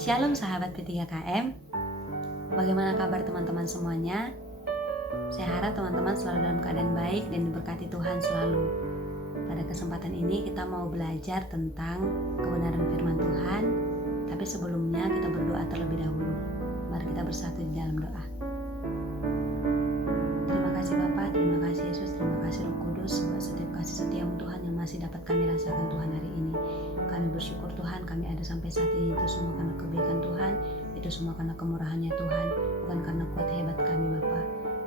Shalom sahabat P3KM. Bagaimana kabar teman-teman semuanya? Saya harap teman-teman selalu dalam keadaan baik dan diberkati Tuhan selalu. Pada kesempatan ini kita mau belajar tentang kebenaran firman Tuhan. Tapi sebelumnya kita berdoa terlebih dahulu. Mari kita bersatu di dalam doa. Terima kasih Bapa, terima kasih Yesus, terima kasih Roh Kudus buat setiap kasih setiamu Tuhan yang masih dapat kami rasakan Tuhan hari ini. Kami bersyukur Tuhan kami ada sampai saat ini, itu semua karena kebaikan Tuhan, itu semua karena kemurahan-Nya Tuhan, bukan karena kuat hebat kami Bapa.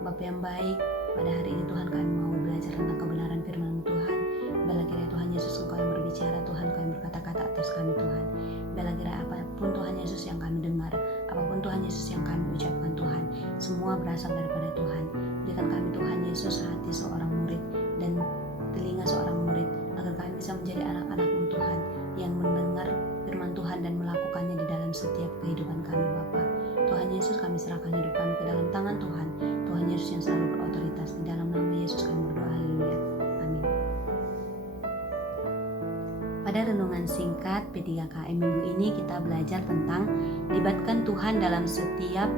Bapa yang baik, pada hari ini Tuhan kami mau belajar tentang kebenaran firman-Mu Tuhan. Bila kiranya Tuhan Yesus Engkau yang berbicara, Tuhan Kau yang berkata-kata atas kami Tuhan. Bila kiranya apapun Tuhan Yesus yang kami dengar, apapun Tuhan Yesus yang kami ucapkan Tuhan, semua berasal daripada Tuhan. Berikan kami Tuhan Yesus hati seorang murid dan telinga seorang murid, agar kami bisa menjadi anak-anak-Mu Tuhan yang mendengar firman Tuhan dan melakukannya di dalam setiap kehidupan kami Bapa. Tuhan Yesus, kami serahkan hidup kami ke dalam tangan Tuhan. Tuhan Yesus yang selalu berotoritas, di dalam nama Yesus kami berdoa, haleluya, amin. Pada renungan singkat P3KM minggu ini kita belajar tentang libatkan Tuhan dalam setiap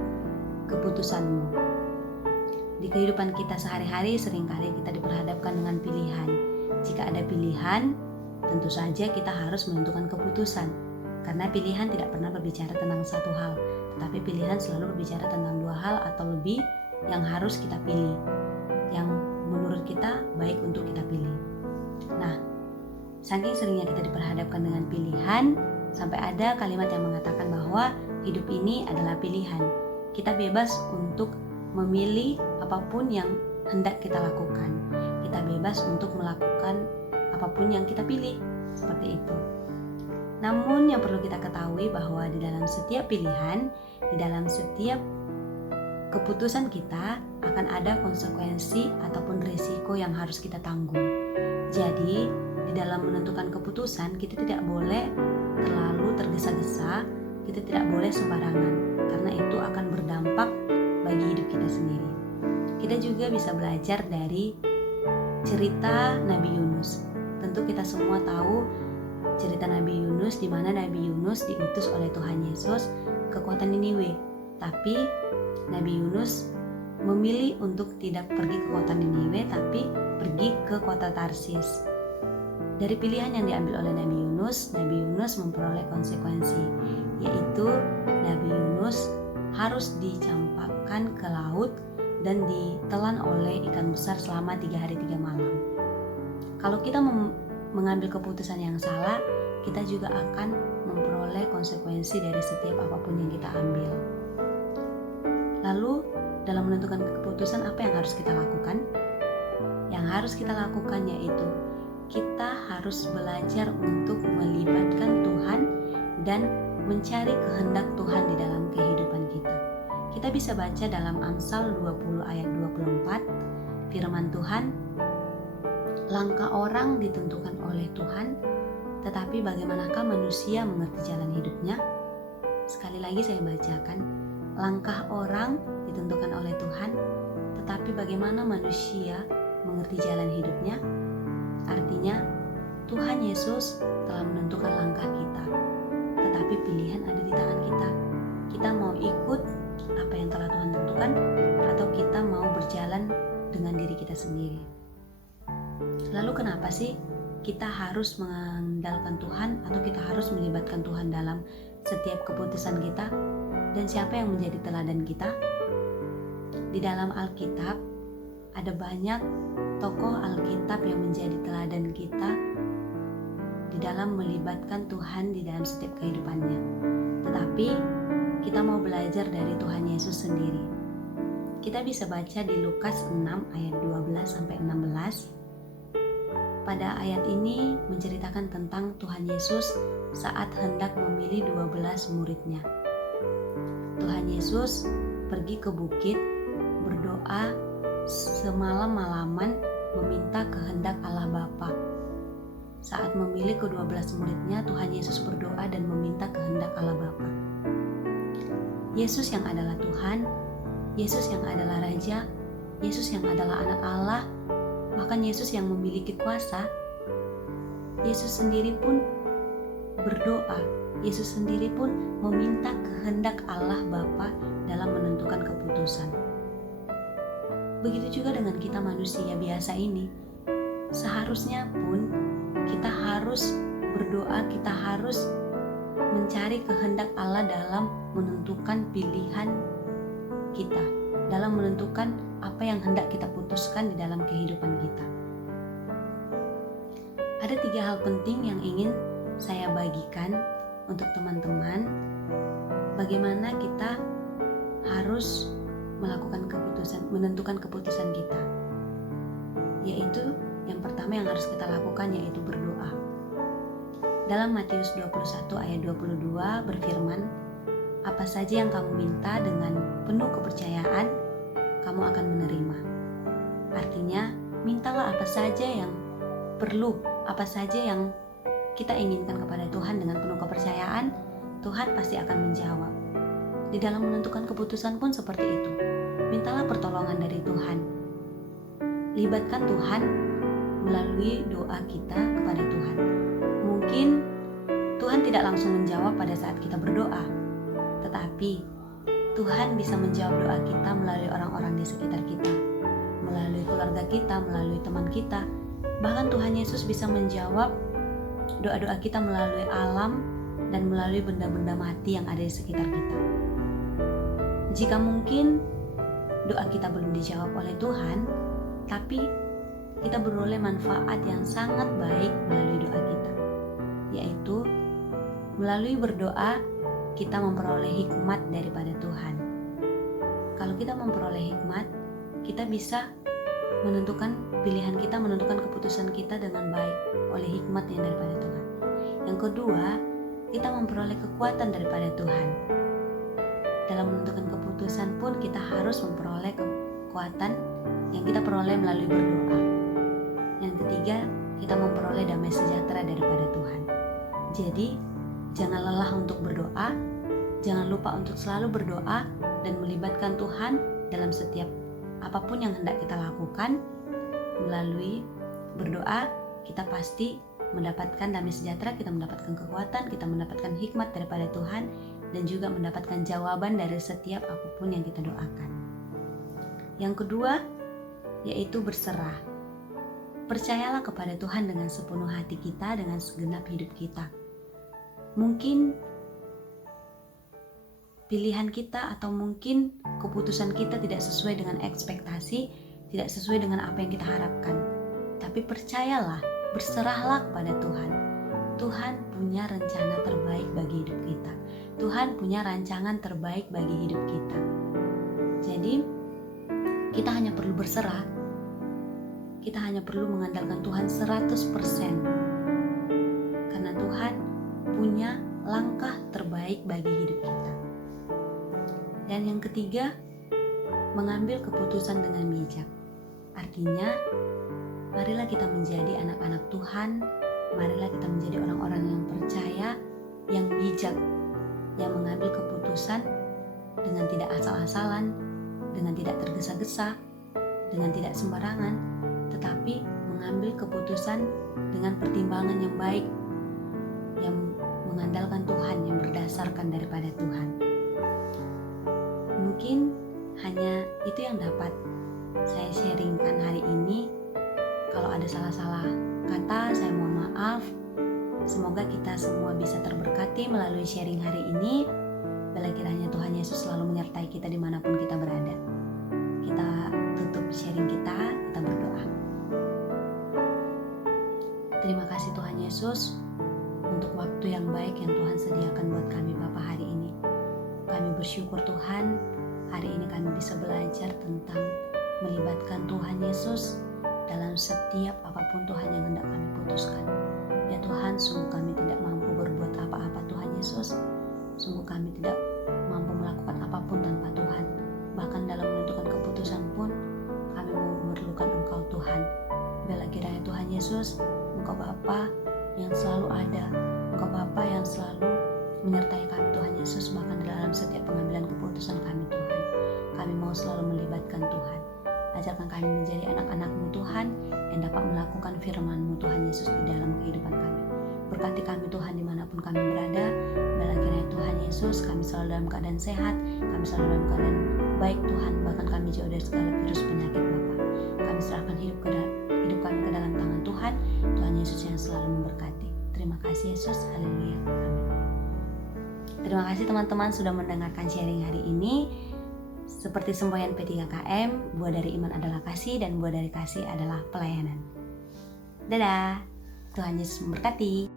keputusanmu. Di kehidupan kita sehari-hari seringkali kita diperhadapkan dengan pilihan. Jika ada pilihan, tentu saja kita harus menentukan keputusan. Karena pilihan tidak pernah berbicara tentang satu hal, tetapi pilihan selalu berbicara tentang dua hal atau lebih yang harus kita pilih, yang menurut kita baik untuk kita pilih. Nah, saking seringnya kita diperhadapkan dengan pilihan, sampai ada kalimat yang mengatakan bahwa hidup ini adalah pilihan. Kita bebas untuk memilih apapun yang hendak kita lakukan. Kita bebas untuk melakukan apapun yang kita pilih, seperti itu. Namun yang perlu kita ketahui bahwa di dalam setiap pilihan, di dalam setiap keputusan kita akan ada konsekuensi ataupun risiko yang harus kita tanggung. Jadi, di dalam menentukan keputusan, kita tidak boleh terlalu tergesa-gesa, kita tidak boleh sembarangan, karena itu akan berdampak bagi hidup kita sendiri. Kita juga bisa belajar dari cerita Nabi Yunus. Tentu kita semua tahu cerita Nabi Yunus, di mana Nabi Yunus diutus oleh Tuhan Yesus ke kota Niniwe. Tapi Nabi Yunus memilih untuk tidak pergi ke kota Niniwe, tapi pergi ke kota Tarsis. Dari pilihan yang diambil oleh Nabi Yunus memperoleh konsekuensi, yaitu Nabi Yunus harus dicampakkan ke laut dan ditelan oleh ikan besar selama 3 hari 3 malam. Kalau kita mengambil keputusan yang salah, kita juga akan memperoleh konsekuensi dari setiap apapun yang kita ambil. Lalu, dalam menentukan keputusan apa yang harus kita lakukan? Yang harus kita lakukan yaitu kita harus belajar untuk melibatkan Tuhan dan mencari kehendak Tuhan di dalam kehidupan kita. Kita bisa baca dalam Amsal 20 ayat 24, firman Tuhan, langkah orang ditentukan oleh Tuhan, tetapi bagaimanakah manusia mengerti jalan hidupnya? Sekali lagi saya bacakan, langkah orang ditentukan oleh Tuhan, tetapi bagaimana manusia mengerti jalan hidupnya? Artinya, Tuhan Yesus telah menentukan langkah kita, tetapi pilihan ada di tangan kita. Kita mau ikut apa yang telah Tuhan tentukan, atau kita mau berjalan dengan diri kita sendiri. Lalu kenapa sih kita harus mengandalkan Tuhan atau kita harus melibatkan Tuhan dalam setiap keputusan kita? Dan siapa yang menjadi teladan kita? Di dalam Alkitab ada banyak tokoh Alkitab yang menjadi teladan kita di dalam melibatkan Tuhan di dalam setiap kehidupannya. Tetapi kita mau belajar dari Tuhan Yesus sendiri. Kita bisa baca di Lukas 6 ayat 12-16. Pada ayat ini menceritakan tentang Tuhan Yesus saat hendak memilih 12 muridnya. Tuhan Yesus pergi ke bukit, berdoa semalam-malaman meminta kehendak Allah Bapa. Saat memilih ke-12 muridnya, Tuhan Yesus berdoa dan meminta kehendak Allah Bapa. Yesus yang adalah Tuhan, Yesus yang adalah Raja, Yesus yang adalah anak Allah, bahkan Yesus yang memiliki kuasa, Yesus sendiri pun berdoa, Yesus sendiri pun meminta kehendak Allah Bapa dalam menentukan keputusan. Begitu juga dengan kita manusia biasa ini. Seharusnya pun kita harus berdoa, kita harus mencari kehendak Allah dalam menentukan pilihan kita, dalam menentukan apa yang hendak kita putuskan di dalam kehidupan kita. Ada 3 hal penting yang ingin saya bagikan untuk teman-teman, bagaimana kita harus menentukan keputusan kita. Yaitu yang pertama yang harus kita lakukan yaitu berdoa. Dalam Matius 21 ayat 22 berfirman, "Apa saja yang kamu minta dengan penuh kepercayaan, kamu akan menerima." Artinya, mintalah apa saja yang perlu, apa saja yang kita inginkan kepada Tuhan dengan penuh kepercayaan, Tuhan pasti akan menjawab. Di dalam menentukan keputusan pun seperti itu. Mintalah pertolongan dari Tuhan. Libatkan Tuhan melalui doa kita kepada Tuhan. Mungkin Tuhan tidak langsung menjawab pada saat kita berdoa, tetapi Tuhan bisa menjawab doa kita melalui orang-orang di sekitar kita, melalui keluarga kita, melalui teman kita. Bahkan Tuhan Yesus bisa menjawab doa-doa kita melalui alam dan melalui benda-benda mati yang ada di sekitar kita. Jika mungkin doa kita belum dijawab oleh Tuhan, tapi kita beroleh manfaat yang sangat baik melalui doa kita, yaitu melalui berdoa kita memperoleh hikmat daripada Tuhan. Kalau kita memperoleh hikmat, kita bisa menentukan pilihan kita, menentukan keputusan kita dengan baik oleh hikmat yang daripada Tuhan. Yang kedua, kita memperoleh kekuatan daripada Tuhan. Dalam menentukan keputusan pun kita harus memperoleh kekuatan yang kita peroleh melalui berdoa. Yang ketiga, kita memperoleh damai sejahtera daripada Tuhan. Jadi, jangan lelah untuk berdoa, jangan lupa untuk selalu berdoa dan melibatkan Tuhan dalam setiap apapun yang hendak kita lakukan. Melalui berdoa, kita pasti mendapatkan damai sejahtera, kita mendapatkan kekuatan, kita mendapatkan hikmat daripada Tuhan, dan juga mendapatkan jawaban dari setiap apapun yang kita doakan. Yang kedua, yaitu berserah. Percayalah kepada Tuhan dengan sepenuh hati kita, dengan segenap hidup kita. Mungkin pilihan kita atau mungkin keputusan kita tidak sesuai dengan ekspektasi, tidak sesuai dengan apa yang kita harapkan. Tapi percayalah, berserahlah kepada Tuhan. Tuhan punya rencana terbaik bagi hidup kita. Tuhan punya rancangan terbaik bagi hidup kita. Jadi, kita hanya perlu berserah. Kita hanya perlu mengandalkan Tuhan 100%. Karena Tuhan punya langkah terbaik bagi hidup kita. Dan yang ketiga, mengambil keputusan dengan bijak. Artinya, marilah kita menjadi anak-anak Tuhan, marilah kita menjadi orang-orang yang percaya, yang bijak, yang mengambil keputusan dengan tidak asal-asalan, dengan tidak tergesa-gesa, dengan tidak sembarangan, tetapi mengambil keputusan dengan pertimbangan yang baik, yang mengandalkan Tuhan, yang berdasarkan daripada Tuhan. Mungkin hanya itu yang dapat saya sharingkan hari ini. Kalau ada salah-salah kata, saya mohon maaf. Semoga kita semua bisa terberkati melalui sharing hari ini. Bila kiranya Tuhan Yesus selalu menyertai kita dimanapun kita berada. Kita tutup sharing kita berdoa. Terima kasih Tuhan Yesus untuk waktu yang baik yang Tuhan sediakan buat kami Bapa hari ini. Kami bersyukur Tuhan, hari ini kami bisa belajar tentang melibatkan Tuhan Yesus dalam setiap apapun Tuhan yang hendak kami putuskan. Ya Tuhan, sungguh kami tidak mampu berbuat apa-apa Tuhan Yesus. Sungguh kami tidak mampu melakukan apapun tanpa Tuhan. Bahkan dalam menentukan keputusan pun kami memerlukan Engkau Tuhan. Bila kiranya Tuhan Yesus, Engkau Bapa yang selalu ada, Engkau Bapa yang selalu menyertai kami Tuhan Yesus, bahkan dalam setiap pengambilan keputusan kami Tuhan. Kami mau selalu melibatkan Tuhan. Ajarkan kami menjadi anak-anak-Mu Tuhan yang dapat melakukan firman-Mu Tuhan Yesus di dalam kehidupan kami. Berkati kami Tuhan dimanapun kami berada. Yesus, kami selalu dalam keadaan sehat, kami selalu dalam keadaan baik Tuhan, bahkan kami jauh dari segala virus penyakit Bapa. Kami serahkan hidup kami ke dalam tangan Tuhan, Tuhan Yesus yang selalu memberkati. Terima kasih Yesus, haleluya, amin. Terima kasih teman-teman sudah mendengarkan sharing hari ini. Seperti semboyan P3KM, buah dari iman adalah kasih dan buah dari kasih adalah pelayanan. Dadah, Tuhan Yesus memberkati.